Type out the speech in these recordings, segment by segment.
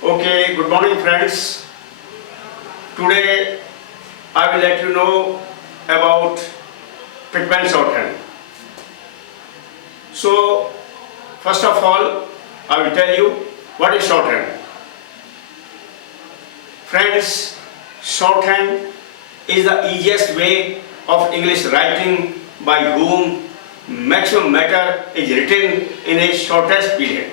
Okay, good morning friends. Today I will let you know about Pitman shorthand. So, first of all, I will tell you what is shorthand. Friends, shorthand is the easiest way of English writing by whom maximum matter is written in a shortest period.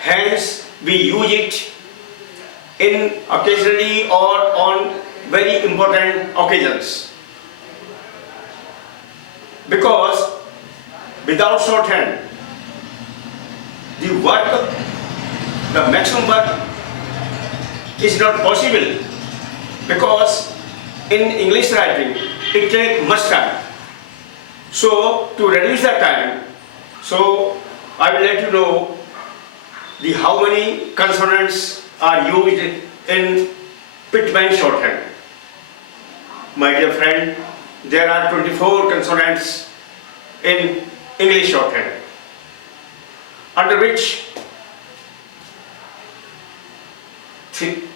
Hence, we use it in occasionally or on very important occasions. Because without shorthand, the maximum work is not possible, because in English writing it takes much time. So to reduce the time, so I will let you know how many consonants are used in Pitman shorthand. My dear friend, there are 24 consonants in English shorthand, under which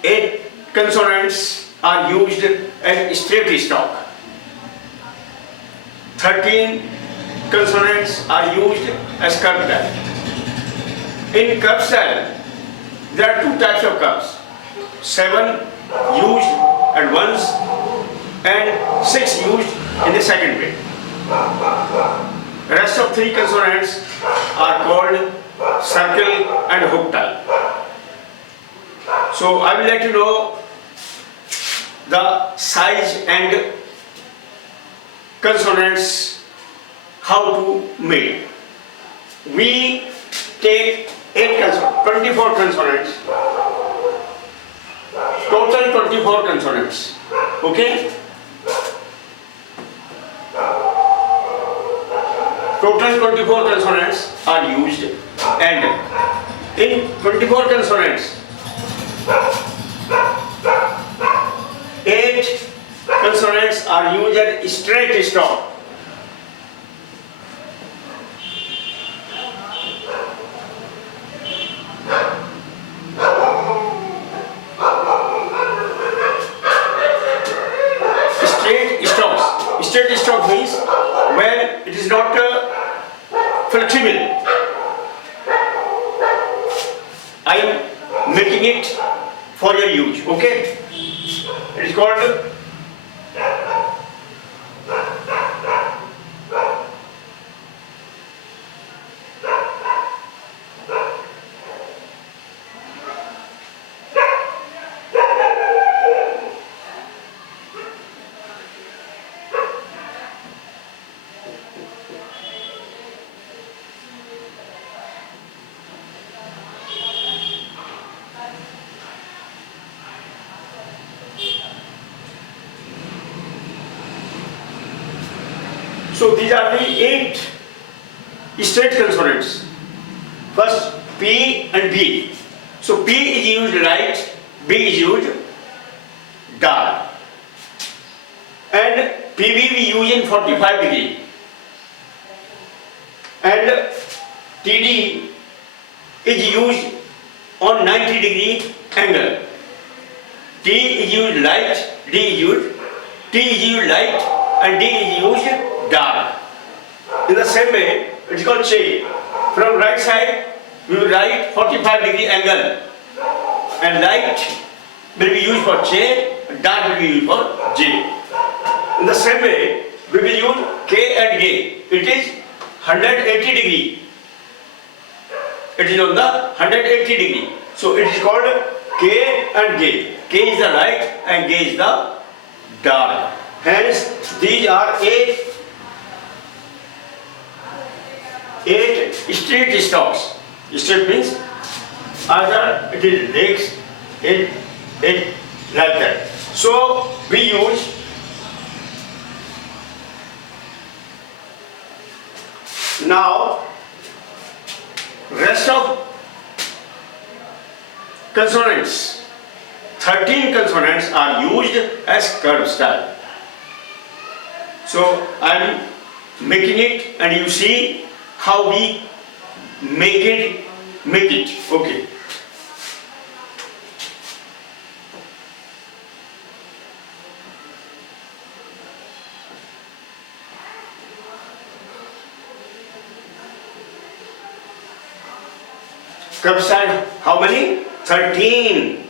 8 consonants are used as straight stop. 13 consonants are used as curved style. In curved style, there are 2 types of curves. 7 used at once and 6 used in the second way. The rest of 3 consonants are called circle and hook type. So I will let you know the size and consonants how to make. We take 24 consonants, total 24 consonants, okay? Total 24 consonants are used, and in 24 consonants, 8 consonants are used at straight stop. Straight stop means when it is not flexible. I am making it for your use, okay? It is called so these are the 8 straight consonants. First P and B. So P is used right, B is used down. And PB we use in 45 degree. And TD is used on 90 degree angle. T is used light, D is used, T is used light, and D is used dark. In the same way, it is called Che. From right side, we will write 45 degree angle, and light will be used for Che, dark will be used for J. In the same way, we will use K and G. It is 180 degree. It is on the 180 degree. So it is called K and G. K is the light and G is the dark. Hence, these are 8 straight stops. Straight means either it is legs, it like that. So we use now rest of consonants. 13 consonants are used as curved style. So I am making it, and you see how we make it. Okay. curve style, how many? 13.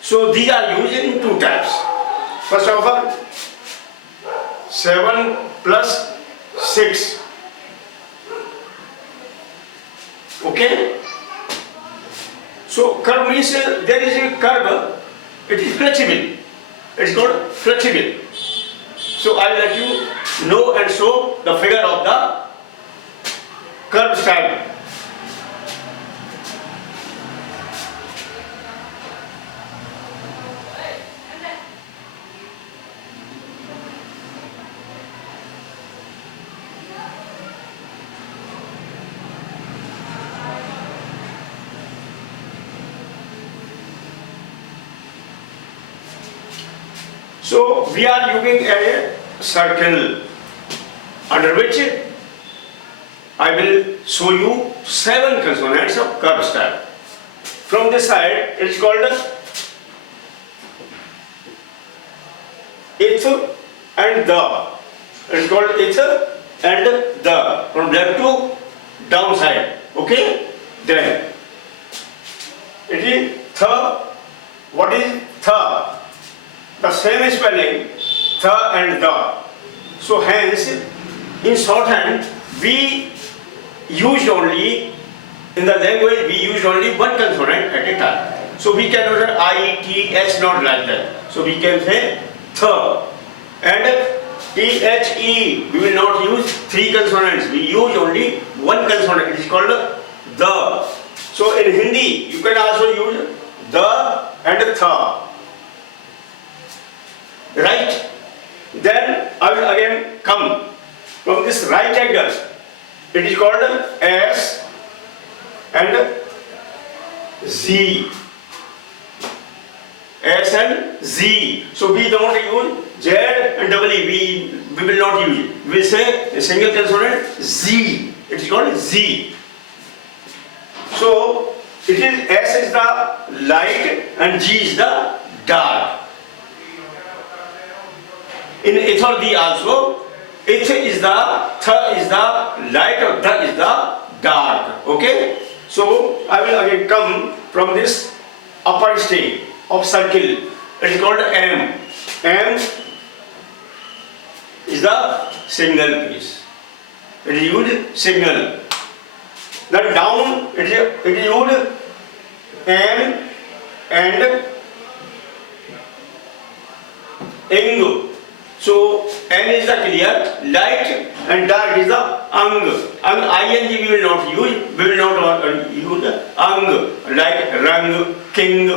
So these are used in two types. First of all, 7 plus 6. Okay? So curve means there is a curve, it is flexible. It's called flexible. So I will let you know and show the figure of the curve style. So we are using a circle under which I will show you 7 consonants of curve style. From this side it is called ith and the. It is called ith and the. From left to down side. Okay? Then it is the. What is the? The same spelling, the and the. So hence, in shorthand, we use only, in the language, we use only one consonant at a time. So we can use I, T, H, not like that. So we can say the. And T, H, E, we will not use 3 consonants. We use only one consonant. It is called the. So in Hindi, you can also use the and the. Right? Then I will again come from this right angle. It is called S and Z. S and Z. So we don't use Z and double E. We will not use it. We will say a single consonant Z. It is called Z. So it is S is the light and G is the dark. In ith or the also, ith is the light or the is the dark. Okay? So I will again come from this upper stage of circle. It is called M. M is the single piece. It is used single. Then down it is used N and ing. So N is the clear, light and dark is the ang. Ing we will not use. We will not use ang like rang, king.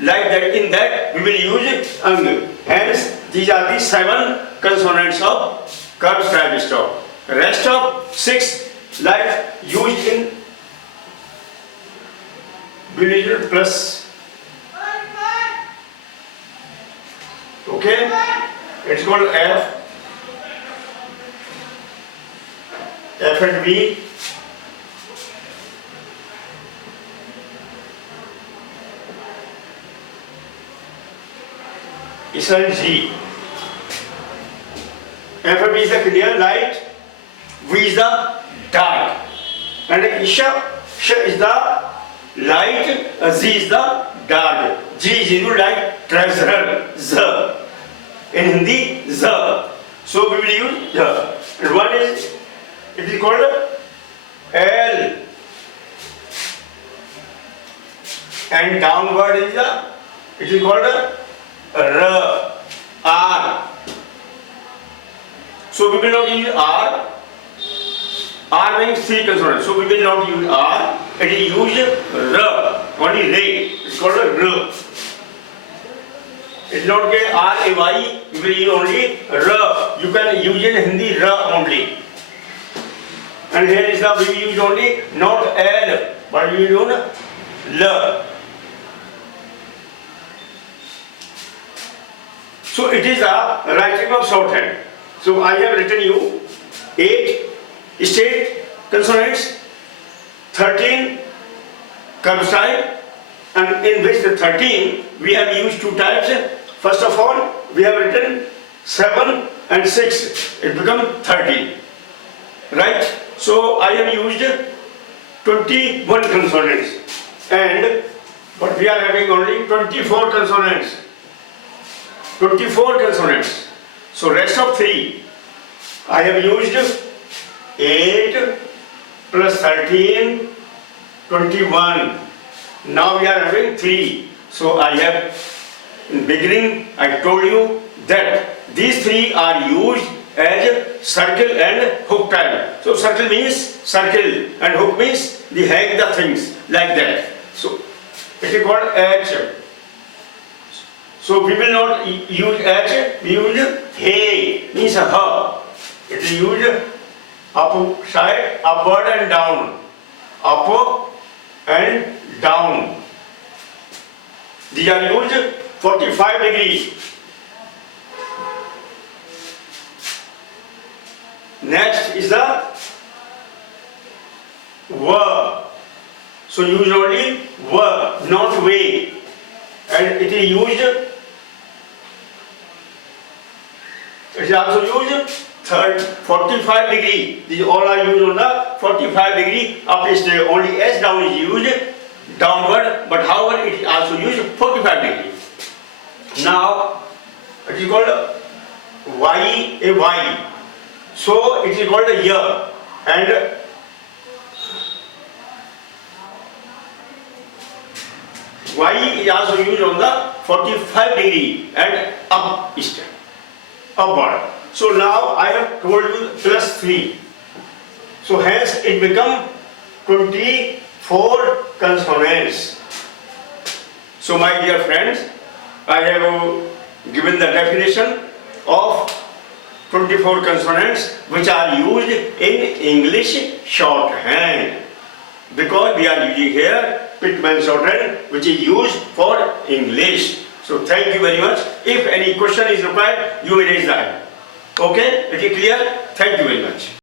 Like that, in that we will use ang. Hence these are the 7 consonants of curve style stop. Rest of 6 like used in bilateral plus. Okay, it's called F and V. Is and G. F and V is the clear light, V is the dark, and Isha is the light, Z is the dark. G is like treasure, Z. In Hindi, Z. So we will use Z. And what is, it is called L. And downward is the, it is called R. R. So we will not use R. R means 3 consonants. So we will not use R. It is used R. Only Ray. It's called R. It's not get R-A-Y. You will use only R. You can use it in Hindi R only. And here is the, we will use only not L, but we will use L. So it is a writing of shorthand. So I have written you 8 state consonants, 13 curve style, and in which the 13 we have used 2 types. First of all, we have written 7 and 6. It becomes 13. Right? So I have used 21 consonants, and but we are having only 24 consonants. 24 consonants. So rest of 3, I have used 8 plus 13, 21. Now we are having 3. So I have, in beginning, I told you that these 3 are used as circle and hook type. So circle means circle and hook means the hang the things like that. So it is called H. So we will not use H, we use hey, means her. It is used upside, upward and down. Up and down. These are used 45 degrees. Next is the were. So use only were, not way. And it is used, it is also used 45 degree. These all are used on the 45 degree. Up is only S down is used downward, but however it is also used 45 degree. Now it is called Y, a Y. So it is called a year, and Y is also used on the 45 degree and upward. So now I have told you plus 3. So hence it become 24 consonants. So my dear friends, I have given the definition of 24 consonants which are used in English shorthand, because we are using here Pitman shorthand which is used for English. So thank you very much. If any question is required, you may raise the hand. Okay, it is clear? Thank you very much.